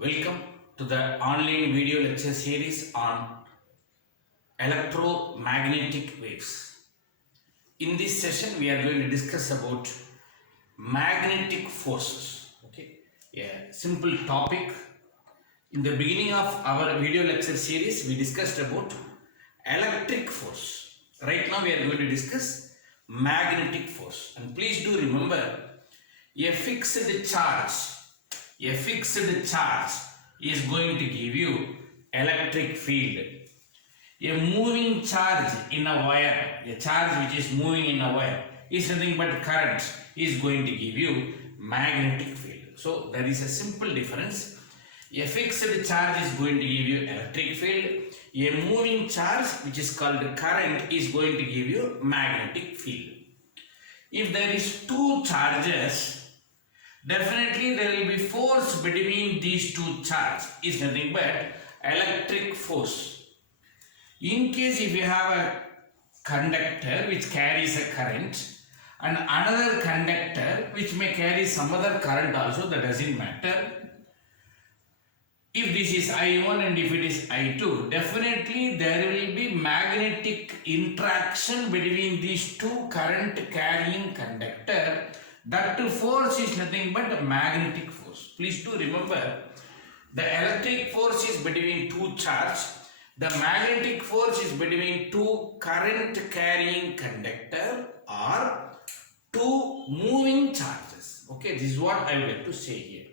Welcome to the online video lecture series on electromagnetic waves. In this session, we are going to discuss about magnetic forces. Okay, a simple topic. In the beginning of our video lecture series, we discussed about electric force. Right now, we are going to discuss magnetic force. And please do remember, a fixed charge is going to give you electric field. A moving charge in a wire, a charge which is moving in a wire, is nothing but current, is going to give you magnetic field. So there is a simple difference. A fixed charge is going to give you electric field. A moving charge, which is called current, is going to give you magnetic field. If there is two charges, definitely there will be force between these two charges, is nothing but electric force. In case if you have a conductor which carries a current and another conductor which may carry some other current also, that doesn't matter. If this is I1 and if it is I2, definitely there will be magnetic interaction between these two current carrying conductor. That force is nothing but magnetic force. Please do remember, the electric force is between two charges. The magnetic force is between two current carrying conductor or two moving charges. Okay, this is what I would like to say here.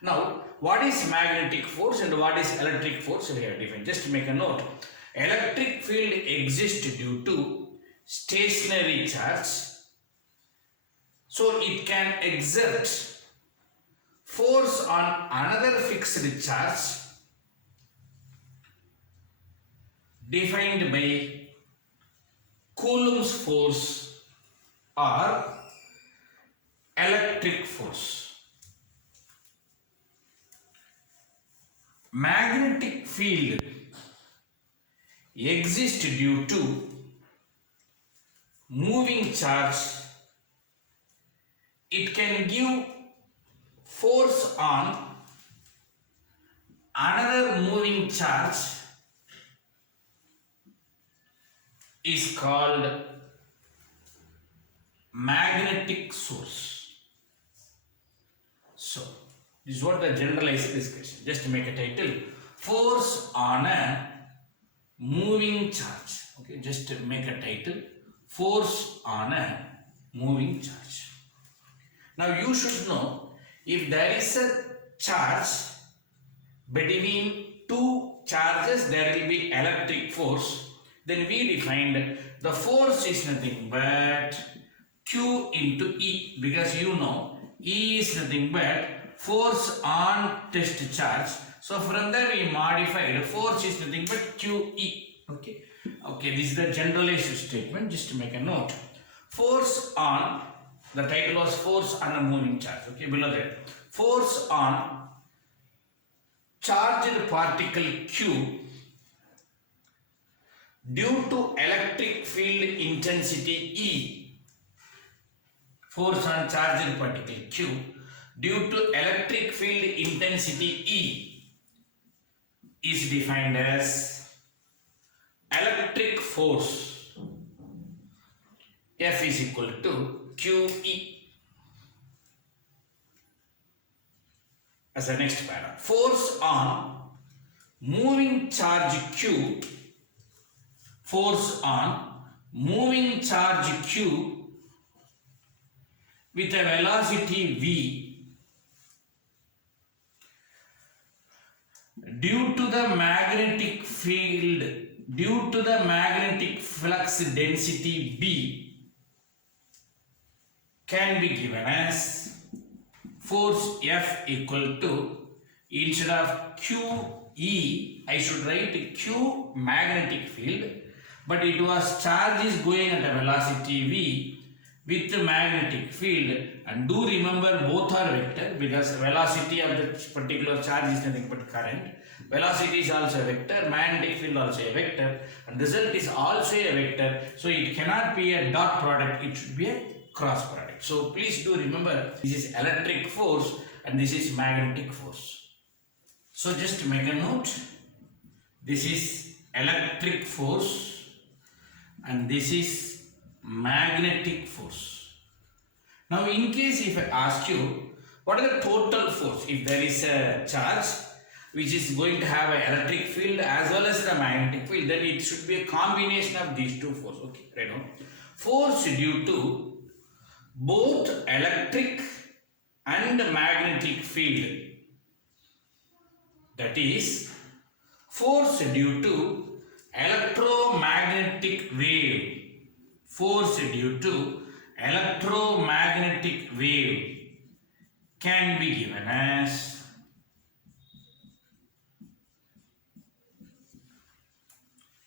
Now, what is magnetic force and what is electric force? We have defined. Just to make a note, electric field exists due to stationary charge. So it can exert force on another fixed charge defined by Coulomb's force or electric force. Magnetic field exists due to moving charge. It can give force on another moving charge, is called magnetic source. So, this is what the generalized discussion. Just to make a title, force on a moving charge. Okay, just to make a title, force on a moving charge. Now you should know, if there is a charge between two charges, there will be electric force. Then we defined the force is nothing but Q into E, because you know E is nothing but force on test charge. So from there we modified force is nothing but QE. Okay, this is the generalized statement. Just to make a note, force on, the title was force on a moving charge. Okay, below that, force on charged particle Q due to electric field intensity E. Force on charged particle Q due to electric field intensity E is defined as electric force. F is equal to QE. As the next paragraph, force on moving charge Q, force on moving charge Q with a velocity V due to the magnetic field, due to the magnetic flux density B, can be given as force F equal to, instead of QE, I should write Q magnetic field, but it was charge is going at a velocity V with the magnetic field, and do remember both are vector, because velocity of the particular charge is nothing but current. Velocity is also a vector, magnetic field also a vector, and result is also a vector. So it cannot be a dot product, it should be a cross product. So please do remember, this is electric force and this is magnetic force. So just make a note. This is electric force and this is magnetic force. Now in case if I ask you what is the total force, if there is a charge which is going to have an electric field as well as the magnetic field, then it should be a combination of these two forces. Okay, right now. Force due to both electric and magnetic field, that is force due to electromagnetic wave. Force due to electromagnetic wave can be given as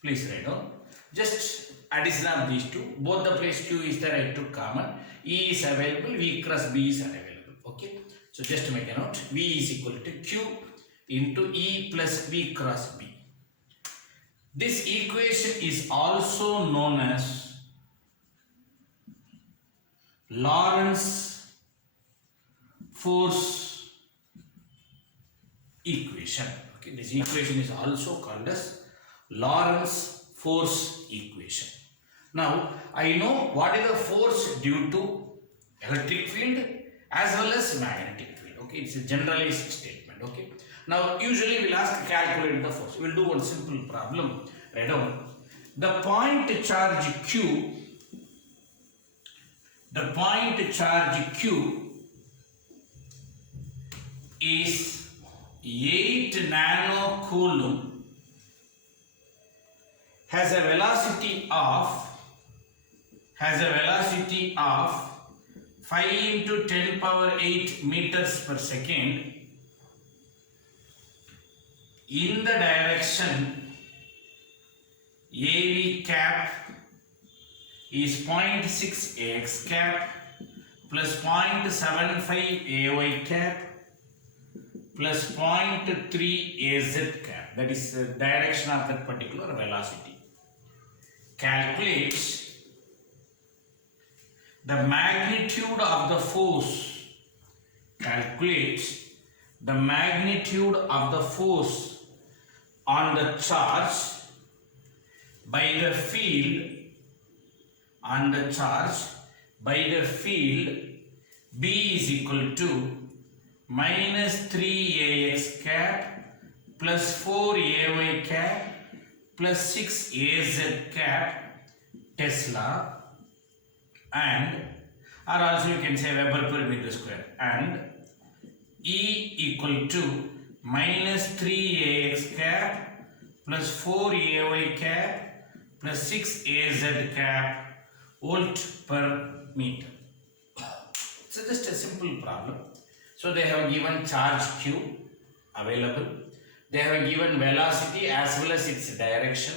please write down. Just addition of these two. Both the place Q is there, I took common. E is available, V cross B is available. Okay. So just make a note. V is equal to Q into E plus V cross B. This equation is also known as Lorentz force equation. Okay. This equation is also called as Lorentz force equation. Now I know what is the force due to electric field as well as magnetic field. Okay, it's a generalized statement. Okay. Now usually we'll ask calculate the force. We'll do one simple problem. Write down the point charge Q. The point charge Q is 8 nanocoulomb, has a velocity of 5 into 10 power 8 meters per second in the direction AV cap is 0.6 AX cap plus 0.75 AY cap plus 0.3 AZ cap. That is the direction of that particular velocity. Calculate the magnitude of the force. Calculate the magnitude of the force on the charge by the field B is equal to minus 3 AX cap plus 4 AY cap plus 6 AZ cap Tesla, and or also you can say Weber per meter square, and E equal to minus 3 AX cap plus 4 AY cap plus 6 AZ cap volt per meter. So just a simple problem. So they have given charge Q available. They have given velocity as well as its direction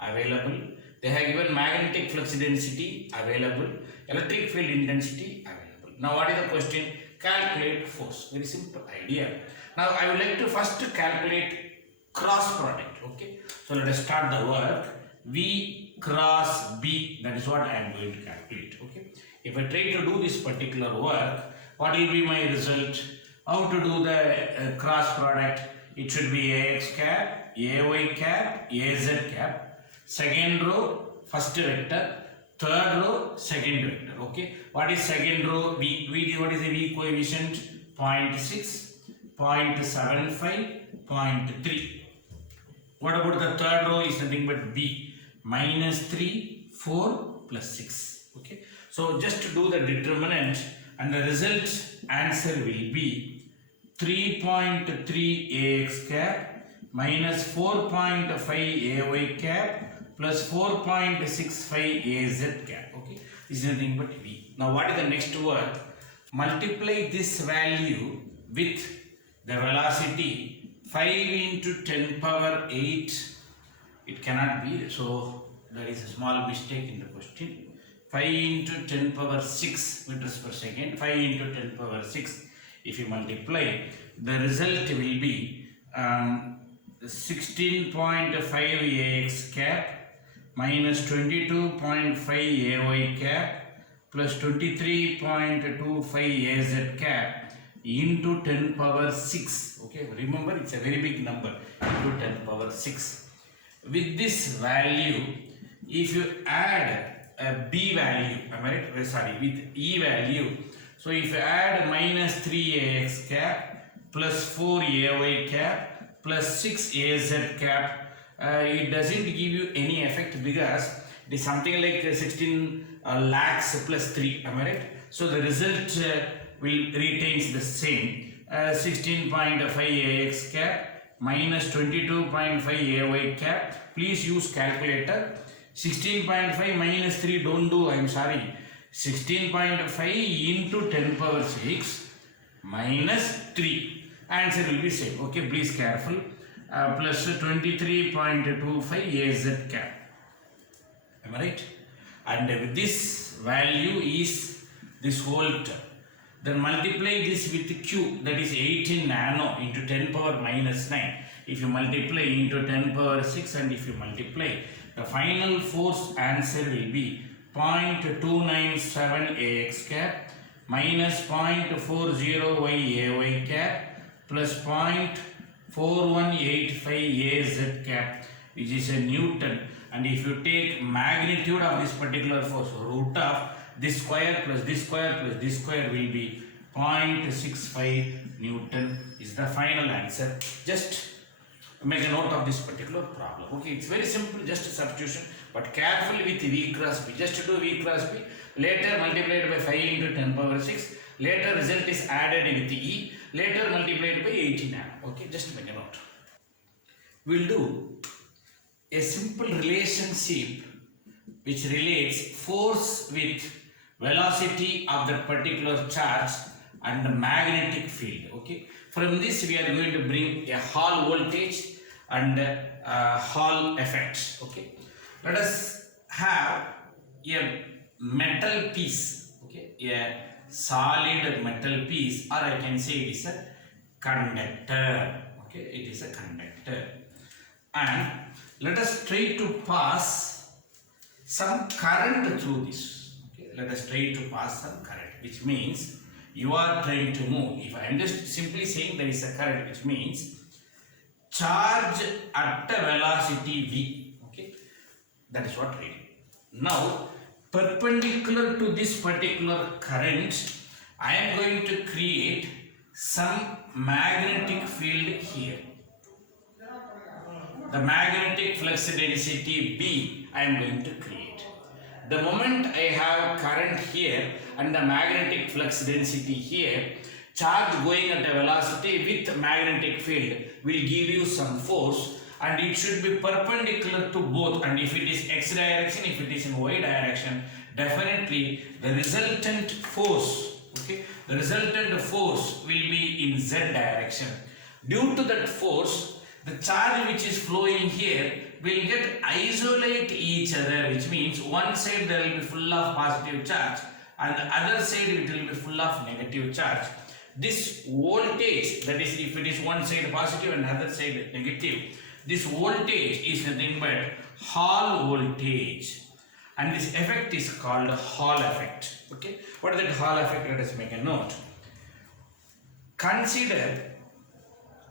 available. They have given magnetic flux density available. Electric field intensity available. Now what is the question? Calculate force. Very simple idea. Now I would like to first calculate cross product. Okay. So let us start the work. V cross B. That is what I am going to calculate. Okay. If I try to do this particular work, what will be my result? How to do the cross product? It should be AX cap, AY cap, AZ cap. Second row, first vector. Third row, second vector. Okay. What is second row? V, what is the V coefficient? 0.6, 0.75, 0.3. What about the third row? Is nothing but B. Minus 3, 4 plus 6. Okay. So just to do the determinant, and the result answer will be 3.3 AX cap minus 4.5 AY cap plus 4.65 AZ cap. Okay, this is nothing but V. Now what is the next work? Multiply this value with the velocity 5 into 10 power 8. It cannot be, so there is a small mistake in the question. 5 into 10 power 6 meters per second. 5 into 10 power 6. If you multiply, the result will be 16.5 AX cap minus 22.5 AY cap plus 23.25 AZ cap into 10 power 6. Okay. Okay, remember it's a very big number into 10 power 6. With this value, if you add a b value, am I right? Sorry, with e value. So if you add minus 3ax cap plus 4ay cap plus 6az cap, it doesn't give you any effect because it is something like 16 lakhs plus 3, am I right? So the result will retains the same. 16.5 ax cap minus 22.5 ay cap. Please use calculator. 16.5 minus 3 don't do, I am sorry. 16.5 into 10 power 6 minus 3. Answer will be same. Okay, please careful. Plus 23.25 az cap. Am I right? And with this value is this whole term. Then multiply this with q, that is 18 nano into 10 power minus 9. If you multiply into 10 power 6 and if you multiply, the final force answer will be 0.297 ax cap minus 0.40 ay cap plus 0.4185 az cap, which is a Newton. And if you take magnitude of this particular force, root of this square plus this square plus this square will be 0.65 Newton is the final answer. Just make a note of this particular problem. Okay, it's very simple, just a substitution, but carefully with V cross B. Just do V cross B, later multiplied by 5 into 10 power 6, later result is added with E, later multiplied by 18 nano. Okay, just make a note. We'll do a simple relationship which relates force with velocity of the particular charge and the magnetic field. Okay, from this we are going to bring a Hall voltage and Hall effects. Okay, let us have a metal piece. Okay, a solid metal piece, or I can say it is a conductor. Okay, it is a conductor, and let us try to pass some current through this. Okay, let us try to pass some current, which means you are trying to move. If I am just simply saying there is a current, which means charge at a velocity v. Okay, that is what we do. Now, perpendicular to this particular current, I am going to create some magnetic field here. The magnetic flux density B I am going to create. The moment I have current here and the magnetic flux density here, charge going at a velocity with magnetic field will give you some force, and it should be perpendicular to both. And if it is x direction, if it is in y direction, definitely the resultant force, okay, the resultant force will be in z direction. Due to that force, the charge which is flowing here will get isolate each other, which means one side there will be full of positive charge and the other side it will be full of negative charge. This voltage, that is if it is one side positive and other side negative, this voltage is nothing but Hall voltage, and this effect is called Hall effect. Okay, what is that Hall effect? Let us make a note. Consider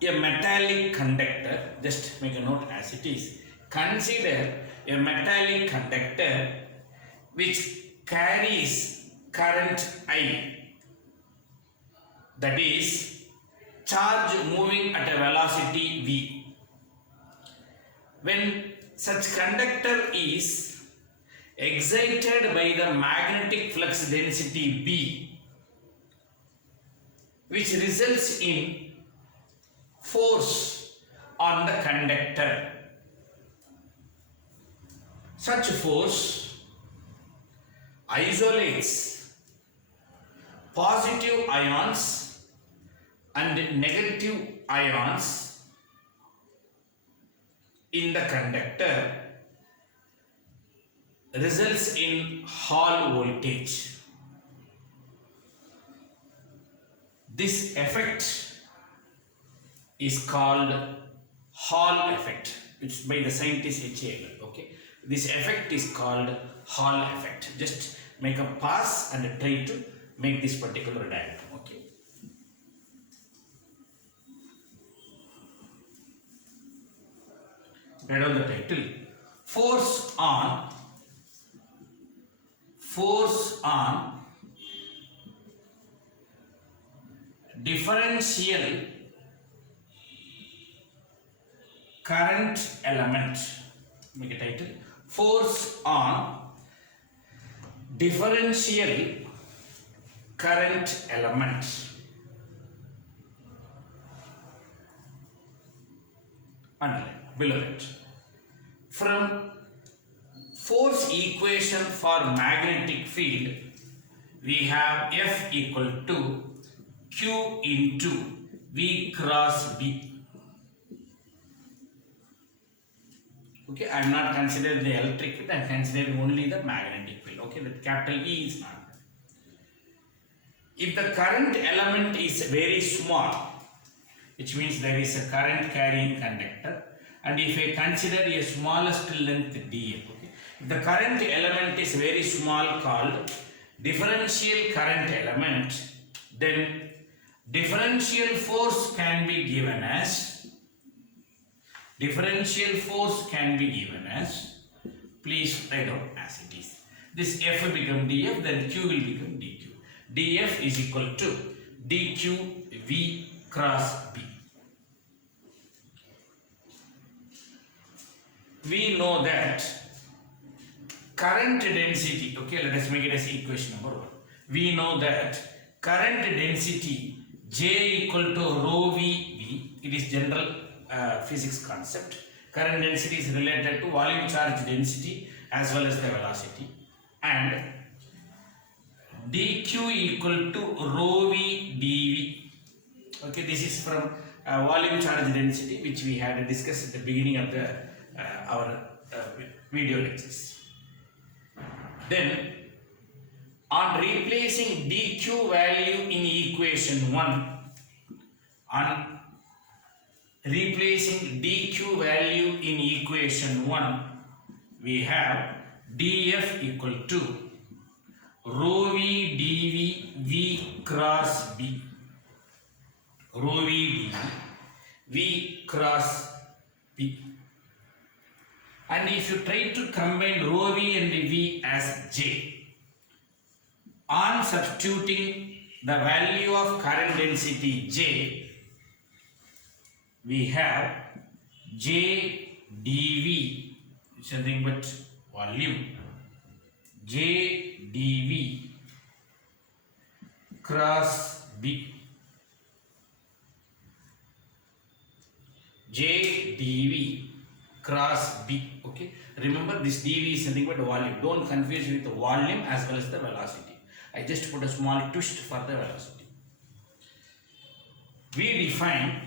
a metallic conductor, just make a note as it is. Consider a metallic conductor which carries current I, that is charge moving at a velocity v. When such conductor is excited by the magnetic flux density B, which results in force on the conductor. Such force isolates positive ions and negative ions in the conductor, results in Hall voltage. This effect is called Hall effect, which by the scientist H.A. Okay, this effect is called Hall effect. Just make a pass and try to make this particular diagram. Okay. Write down the title. Force on differential current element. Make a title. Force on differential current element. Underline below it. From force equation for magnetic field, we have F equal to Q into V cross B. Okay, I am not considering the electric field, I am considering only the magnetic field. Okay, the capital E is not. If the current element is very small, which means there is a current carrying conductor, and if I consider a smallest length df, okay, if the current element is very small, called differential current element, then differential force can be given as please write down as it is. This F will become df, then Q will become dq. df is equal to dq V cross B. We know that current density, okay, let us make it as equation number 1. We know that current density J equal to rho V B. It is general physics concept. Current density is related to volume charge density as well as the velocity, and dq equal to rho V dV. Okay, this is from volume charge density, which we had discussed at the beginning of the our video lectures. Then on replacing dq value in equation 1, we have df equal to rho V dV V cross B. Rho V dV V cross B. And if you try to combine rho V and V as J, on substituting the value of current density J, we have J dV, which is nothing but volume, J dV cross B. J dV cross B. Okay, remember this dV is nothing but volume. Don't confuse with the volume as well as the velocity. I just put a small twist for the velocity. We define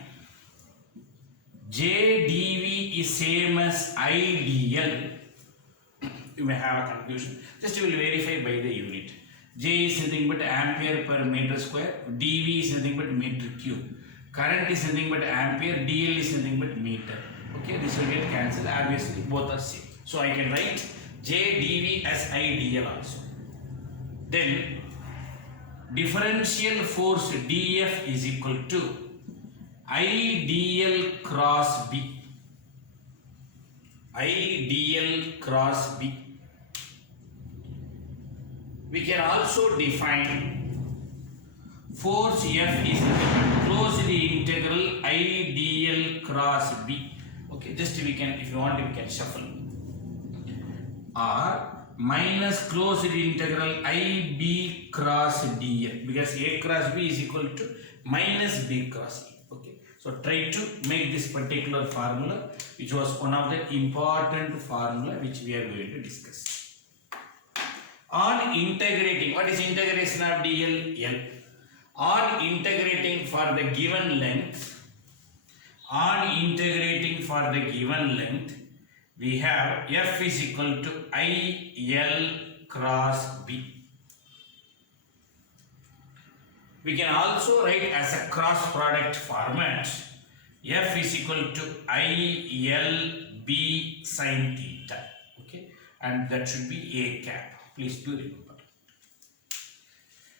J dV is same as I dl. You may have a confusion. Just you will verify by the unit. J is nothing but ampere per meter square. dV is nothing but meter cube. Current is nothing but ampere. dl is nothing but meter. Okay, this will get cancelled. Obviously, both are same. So I can write J dV as I dl also. Then differential force dF is equal to I dl cross B. I dl cross B. We can also define force F is close the integral I dl cross B. Okay, just we can, if you want, we can shuffle. Or minus closed integral I B cross dl, because A cross B is equal to minus B cross E. Okay, so try to make this particular formula, which was one of the important formula which we are going to discuss. On integrating, what is integration of dl? L. On integrating for the given length, we have F is equal to I L cross B. We can also write as a cross product format. F is equal to I L B sin theta. Okay, and that should be A cap. Please do remember.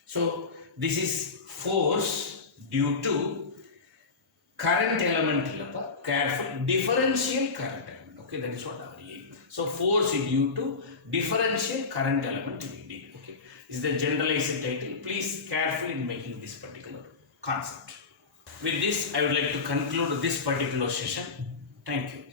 So this is force due to current element. Careful, differential current element. Okay, that is what our aim. So force is due to differential current element reading. Okay, this is the generalized title. Please careful in making this particular concept. With this, I would like to conclude this particular session. Thank you.